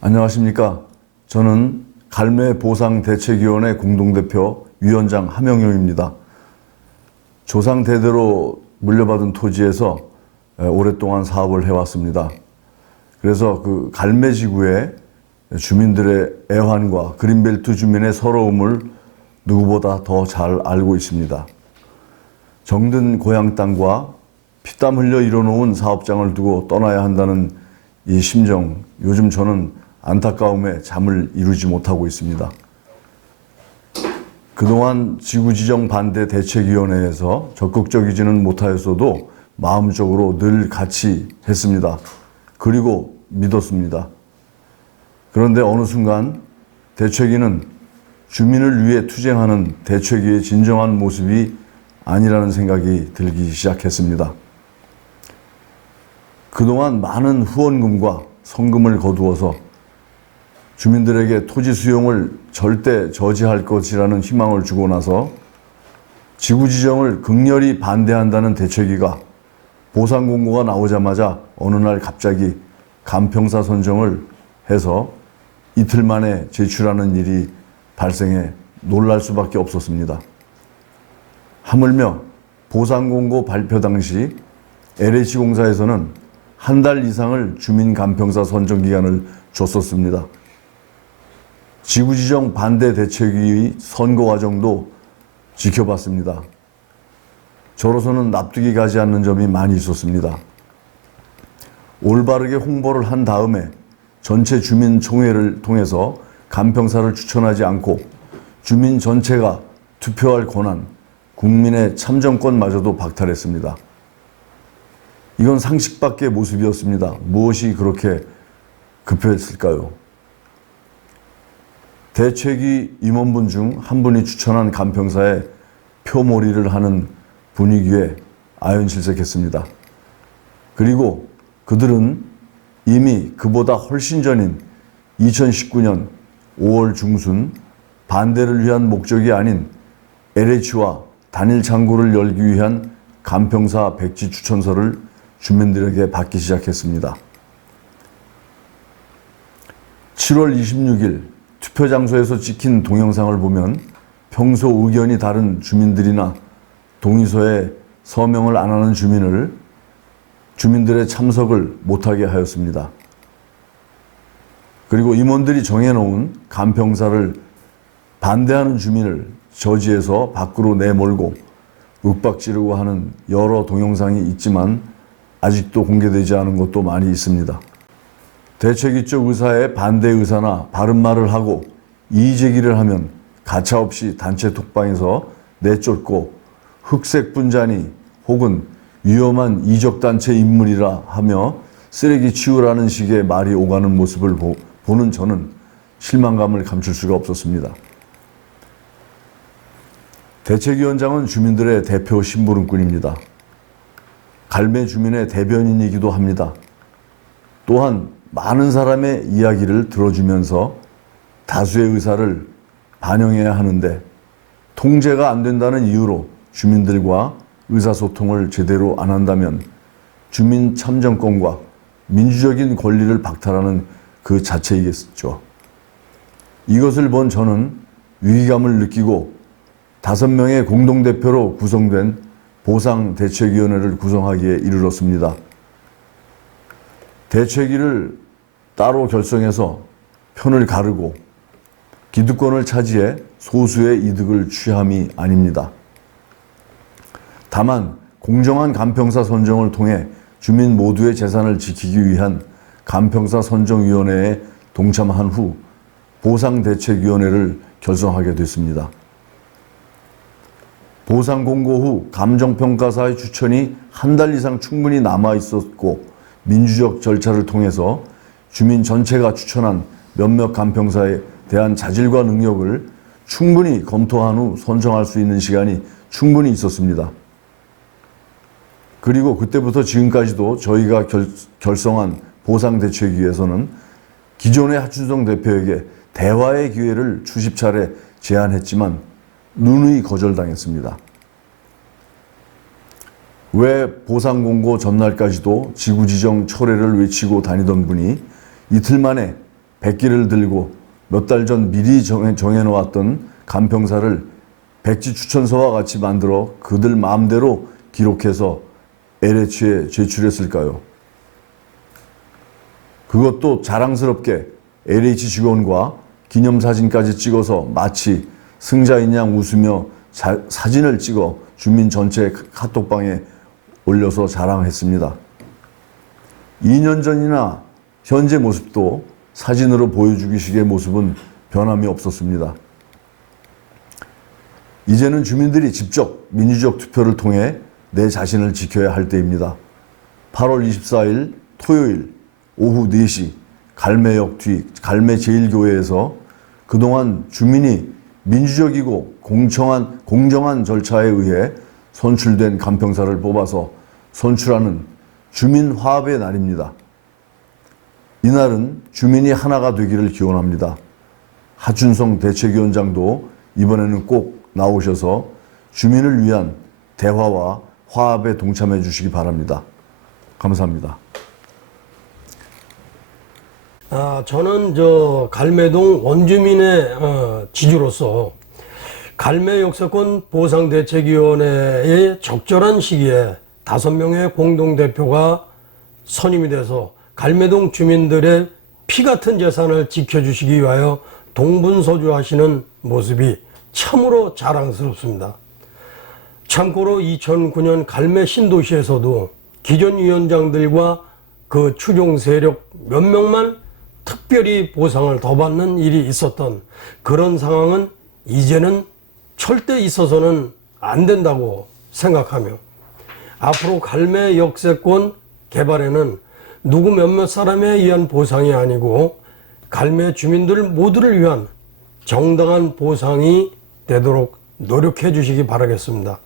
안녕하십니까. 저는 갈매보상대책위원회 공동대표 위원장 함영용입니다. 조상 대대로 물려받은 토지에서 오랫동안 사업을 해왔습니다. 그래서 그 갈매지구의 주민들의 애환과 그린벨트 주민의 서러움을 누구보다 더 잘 알고 있습니다. 정든 고향 땅과 피땀 흘려 이뤄놓은 사업장을 두고 떠나야 한다는 이 심정, 요즘 저는 안타까움에 잠을 이루지 못하고 있습니다. 그동안 지구지정 반대 대책위원회에서 적극적이지는 못하였어도 마음적으로 늘 같이 했습니다. 그리고 믿었습니다. 그런데 어느 순간 대책위는 주민을 위해 투쟁하는 대책위의 진정한 모습이 아니라는 생각이 들기 시작했습니다. 그동안 많은 후원금과 성금을 거두어서 주민들에게 토지 수용을 절대 저지할 것이라는 희망을 주고 나서 지구지정을 극렬히 반대한다는 대책위가 보상공고가 나오자마자 어느 날 갑자기 간평사 선정을 해서 이틀 만에 제출하는 일이 발생해 놀랄 수밖에 없었습니다. 하물며 보상공고 발표 당시 LH공사에서는 한 달 이상을 주민 간평사 선정 기간을 줬었습니다. 지구지정 반대 대책위의 선거 과정도 지켜봤습니다. 저로서는 납득이 가지 않는 점이 많이 있었습니다. 올바르게 홍보를 한 다음에 전체 주민총회를 통해서 간평사를 추천하지 않고 주민 전체가 투표할 권한, 국민의 참정권마저도 박탈했습니다. 이건 상식 밖의 모습이었습니다. 무엇이 그렇게 급했을까요? 대책위 임원분 중 한 분이 추천한 간평사에 표몰이를 하는 분위기에 아연실색했습니다. 그리고 그들은 이미 그보다 훨씬 전인 2019년 5월 중순 반대를 위한 목적이 아닌 LH와 단일 창구를 열기 위한 간평사 백지 추천서를 주민들에게 받기 시작했습니다. 7월 26일 투표 장소에서 찍힌 동영상을 보면 평소 의견이 다른 주민들이나 동의서에 서명을 안 하는 주민들의 참석을 못하게 하였습니다. 그리고 임원들이 정해놓은 간평사를 반대하는 주민을 저지해서 밖으로 내몰고 윽박지르고 하는 여러 동영상이 있지만 아직도 공개되지 않은 것도 많이 있습니다. 대책위 쪽 의사의 반대 의사나 바른 말을 하고 이의 제기를 하면 가차없이 단체 톡방에서 내쫓고 흑색 분자니 혹은 위험한 이적단체 인물이라 하며 쓰레기 치우라는 식의 말이 오가는 모습을 보는 저는 실망감을 감출 수가 없었습니다. 대책위원장은 주민들의 대표 심부름꾼입니다. 갈매 주민의 대변인이기도 합니다. 또한 많은 사람의 이야기를 들어주면서 다수의 의사를 반영해야 하는데 통제가 안 된다는 이유로 주민들과 의사소통을 제대로 안 한다면 주민 참정권과 민주적인 권리를 박탈하는 그 자체이겠죠. 이것을 본 저는 위기감을 느끼고 5명의 공동대표로 구성된 보상대책위원회를 구성하기에 이르렀습니다. 대책위를 따로 결성해서 편을 가르고 기득권을 차지해 소수의 이득을 취함이 아닙니다. 다만 공정한 간평사 선정을 통해 주민 모두의 재산을 지키기 위한 간평사 선정위원회에 동참한 후 보상대책위원회를 결성하게 됐습니다. 보상공고 후 감정평가사의 추천이 한 달 이상 충분히 남아 있었고 민주적 절차를 통해서 주민 전체가 추천한 몇몇 간평사에 대한 자질과 능력을 충분히 검토한 후 선정할 수 있는 시간이 충분히 있었습니다. 그리고 그때부터 지금까지도 저희가 결성한 보상대책위에서는 기존의 하춘성 대표에게 대화의 기회를 수십 차례 제안했지만 누누이 거절당했습니다. 왜 보상공고 전날까지도 지구지정 철회를 외치고 다니던 분이 이틀 만에 백기를 들고 몇 달 전 미리 정해놓았던 간평사를 백지 추천서와 같이 만들어 그들 마음대로 기록해서 LH에 제출했을까요? 그것도 자랑스럽게 LH 직원과 기념사진까지 찍어서 마치 승자인 양 웃으며 사진을 찍어 주민 전체 카톡방에 올려서 자랑했습니다. 2년 전이나 현재 모습도 사진으로 보여주기식의 모습은 변함이 없었습니다. 이제는 주민들이 직접 민주적 투표를 통해 내 자신을 지켜야 할 때입니다. 8월 24일 토요일 오후 4시 갈매역 뒤 갈매제일교회에서 그동안 주민이 민주적이고 공정한 절차에 의해 선출된 간평사를 뽑아서 선출하는 주민 화합의 날입니다. 이날은 주민이 하나가 되기를 기원합니다. 하춘성 대책위원장도 이번에는 꼭 나오셔서 주민을 위한 대화와 화합에 동참해 주시기 바랍니다. 감사합니다. 저는 갈매동 원주민의 지주로서 갈매 역세권 보상대책위원회의 적절한 시기에 5명의 공동대표가 선임이 돼서 갈매동 주민들의 피 같은 재산을 지켜주시기 위하여 동분서주하시는 모습이 참으로 자랑스럽습니다. 참고로 2009년 갈매 신도시에서도 기존 위원장들과 그 추종 세력 몇 명만 특별히 보상을 더 받는 일이 있었던 그런 상황은 이제는 절대 있어서는 안 된다고 생각하며 앞으로 갈매 역세권 개발에는 누구 몇몇 사람에 의한 보상이 아니고 갈매 주민들 모두를 위한 정당한 보상이 되도록 노력해 주시기 바라겠습니다.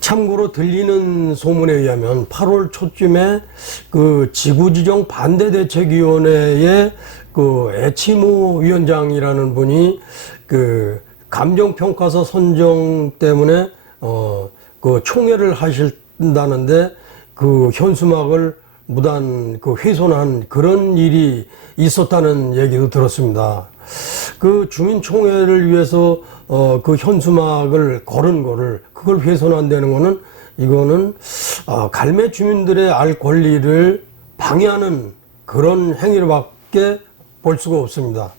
참고로 들리는 소문에 의하면 8월 초쯤에 그 지구지정 반대대책위원회의 그 애치모 위원장이라는 분이 그 감정평가서 선정 때문에 그 총회를 하신다는데 그 현수막을 무단 그 훼손한 그런 일이 있었다는 얘기도 들었습니다. 그 주민총회를 위해서 그 현수막을 걸은 거를 그걸 훼손한다는 거는 이거는 갈매 주민들의 알 권리를 방해하는 그런 행위로밖에 볼 수가 없습니다.